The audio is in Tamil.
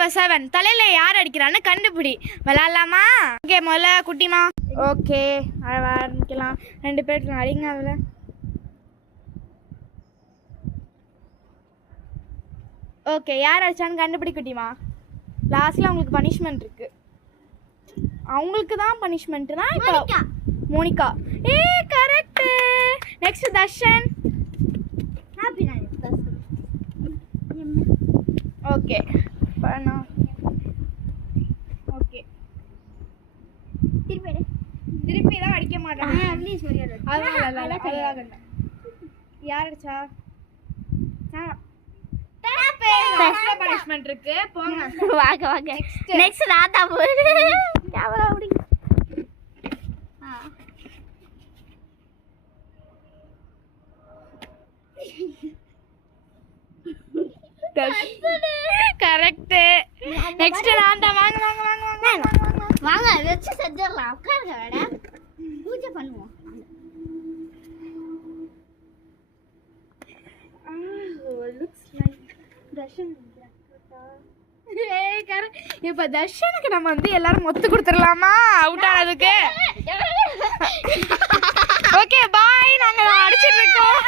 நம்பர் 7 தலையில யார் அடிக்கிறான்னு கண்டுபிடி. விளையாடலாமா? ஓகே, முதல்ல குட்டிமா. ஓகே, ஆரம்பிக்கலாம். 2 பேர் அடிங்க. அதில் ஓகே, யார் அடிச்சான்னு கண்டுபிடி குட்டிமா. லாஸ்ட்ல உங்களுக்கு பனிஷ்மெண்ட் இருக்கு. அவங்களுக்கு தான் பனிஷ்மெண்ட் தான். இப்போ Monica. Correct. Next Darshan. Okay பண்ணா. ஓகே, திருப்பி தான் அடிக்க மாட்டாங்க. யார் அடிச்சா? பனிஷ்மெண்ட் இருக்கு. போங்க வாங்க வாங்க. நெக்ஸ்ட் ராதா போடு. கேமரா ஓடி. கரெக்ட். நெக்ஸ்ட் ராதா. வாங்க வாங்க வாங்க வாங்க வாங்க வெச்சு செஞ்சிரலாம். உட்காருங்க மேடம். பூஜை பண்ணுவோம். looks like Darshan. இப்ப தர்ஷனுக்கு நம்ம வந்து எல்லாரும் மொத்து கொடுத்துடலாமா அவுட் ஆனதுக்கு? Okay bye. நாங்க அடிச்சிட்டு இருக்கோம்.